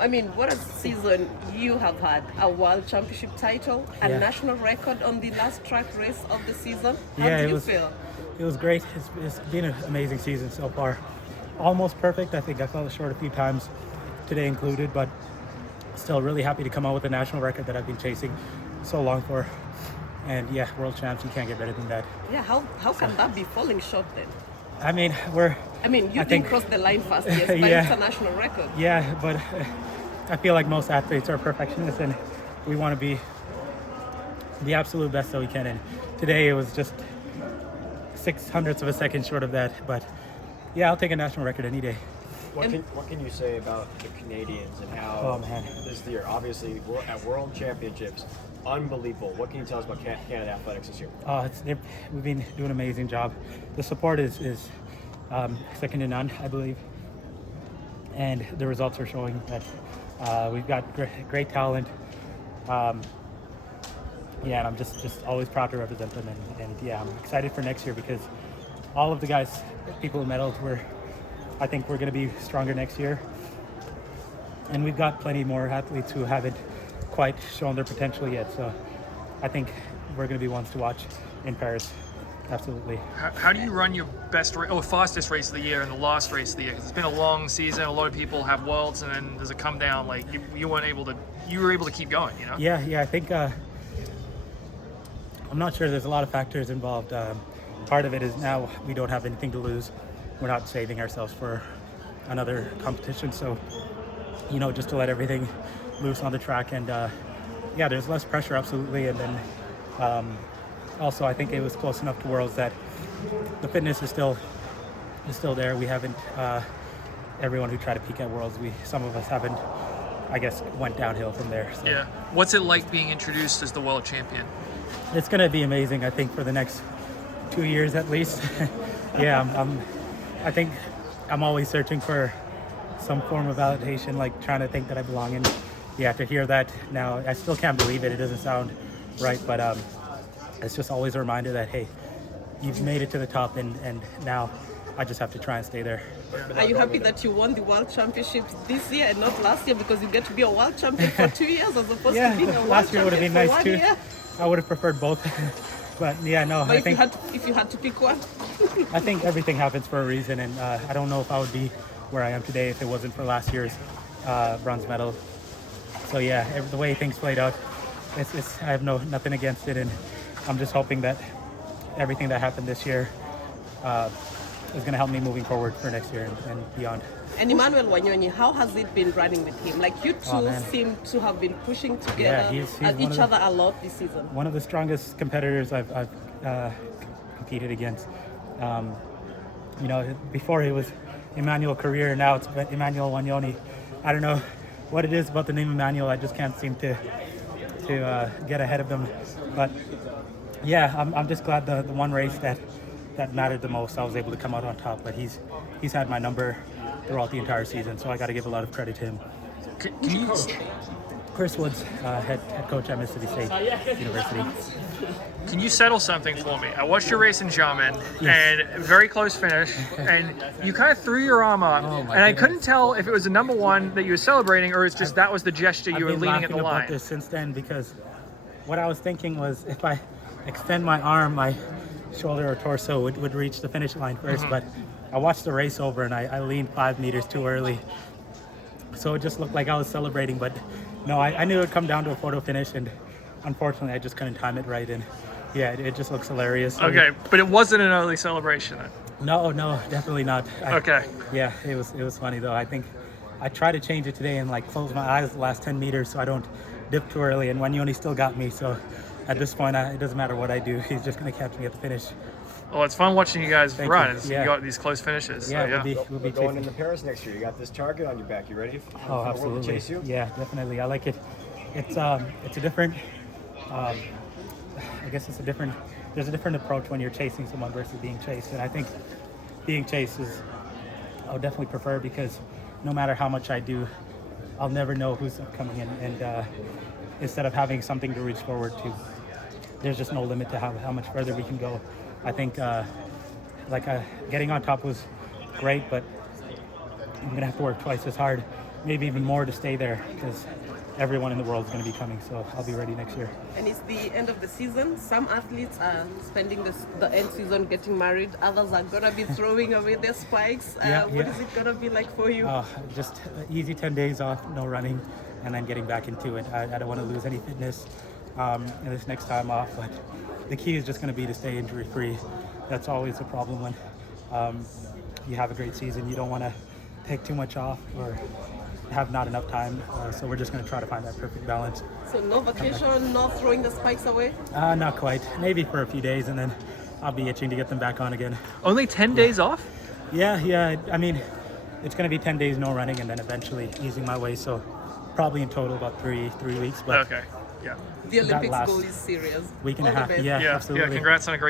I mean, what a season you have had. A world championship title, a Yeah. national record on the last track race of the season. How Yeah, did it you was feel? it was great. It's been an amazing season so far. Almost perfect. I think I fell short a few times, today included, but still really happy to come out with a national record that I've been chasing so long for. And yeah, world champs, you can't get better than that. Yeah, how can that be falling short then? I mean, we're I mean, you I didn't think cross the line fast, yes, but Yeah. it's a national record. yeah, but I feel like most athletes are perfectionists, and we want to be the absolute best that we can. And today it was just 600ths of a second short of that. But yeah, I'll take a national record any day. What can you say about the Canadians and how Oh, man. this year, obviously, we're at World Championships, unbelievable. What can you tell us about Canada athletics this year? We've been doing an amazing job. The support is second to none, I believe, and the results are showing that we've got great talent. Yeah, and I'm just always proud to represent them, and yeah, I'm excited for next year because all of the guys, people who medaled, I think we're going to be stronger next year, and we've got plenty more athletes who haven't quite shown their potential yet. So I think we're going to be ones to watch in Paris. Absolutely. How do you run your fastest race of the year and the last race of the year? 'Cause it's been a long season. A lot of people have worlds, and then there's a come down. Like you weren't able to. You were able to keep going. You know. Yeah. I think I'm not sure. There's a lot of factors involved. Part of it is now we don't have anything to lose. We're not saving ourselves for another competition. So, just to let everything loose on the track, and yeah, there's less pressure, absolutely. And then also, I think it was close enough to Worlds that the fitness is still there. We haven't everyone who tried to peak at Worlds. Some of us haven't, I guess, went downhill from there. So. Yeah. What's it like being introduced as the world champion? It's going to be amazing, I think, for the next 2 years at least. Yeah, I think I'm always searching for some form of validation, like trying to think that I belong. And yeah, to hear that now, I still can't believe it. It doesn't sound right, but it's just always a reminder that, hey, you've made it to the top, and now I just have to try and stay there. Are you happy that you won the World Championships this year and not last year, because you get to be a world champion for 2 years as opposed to being a world last year would have champion been for nice 1 too. year? I would have preferred both. But yeah, no, But I think if you had to pick one, I think everything happens for a reason, and I don't know if I would be where I am today if it wasn't for last year's bronze medal. So yeah, the way things played out, I have nothing against it, and I'm just hoping that everything that happened this year is going to help me moving forward for next year and beyond. and Emmanuel Wanyonyi, how has it been running with him? Like, you two Oh, man. seem to have been pushing together Yeah, he's at one each of the- other a lot this season. One of the strongest competitors I've competed against. Before it was Emmanuel Career, now it's Emmanuel Wanyoni. I don't know what it is about the name Emmanuel. I just can't seem to get ahead of them. But yeah, I'm just glad the one race that mattered the most, I was able to come out on top. But he's had my number throughout the entire season, so I got to give a lot of credit to him. Can you, Chris Woods, head coach at Mississippi State University. can you settle something for me? I watched your race in Jarman, Yes. and very close finish, and you kind of threw your arm up, Oh, and my I couldn't goodness. tell if it was the number one that you were celebrating, or it's just that was the gesture you I've were been leaning at the laughing about line. this since then, because what I was thinking was if I extend my arm, my shoulder or torso would reach the finish line 1st. But I watched the race over and I leaned 5 meters too early, so it just looked like I was celebrating. But no, I knew it would come down to a photo finish, and unfortunately I just couldn't time it right. And yeah, it just looks hilarious. So Okay, but it wasn't an early celebration then. No, definitely not. Okay. Yeah, it was funny though. I think I tried to change it today and close my eyes the last 10 meters so I don't dip too early, and Wanyoni still got me. So at this point, it doesn't matter what I do. He's just going to catch me at the finish. Well, it's fun watching you guys Thank run. you. As Yeah. You got these close finishes. Yeah, so, yeah. we'll be Going chasing. into Paris next year, you got this target on your back. You ready for Oh, the world to absolutely. chase you? Yeah, definitely. I like it. It's a different. I guess there's a different approach when you're chasing someone versus being chased, and I think being chased is I would definitely prefer, because no matter how much I do, I'll never know who's coming in, and instead of having something to reach forward to, there's just no limit to how much further we can go. I think getting on top was great, but I'm gonna have to work twice as hard maybe even more to stay there because everyone in the world is going to be coming. So I'll be ready next year. And it's the end of the season. Some athletes are spending the end season getting married. Others are gonna be throwing away their spikes. What is it gonna be like for you? Just easy 10 days off, no running, and then getting back into it. I don't want to lose any fitness in this next time off, but the key is just going to be to stay injury free. That's always the problem when you have a great season. You don't want to take too much off or have not enough time. So we're just going to try to find that perfect balance. So no vacation, no throwing the spikes away? Not quite. Maybe for a few days, and then I'll be itching to get them back on again. Only 10 days off? Yeah. I mean, it's going to be 10 days no running, and then eventually easing my way. So probably in total about three weeks. But Okay. Yeah. The Olympics last goal is serious. week and a All the half. best. Yeah, Yeah. absolutely. Congrats on a great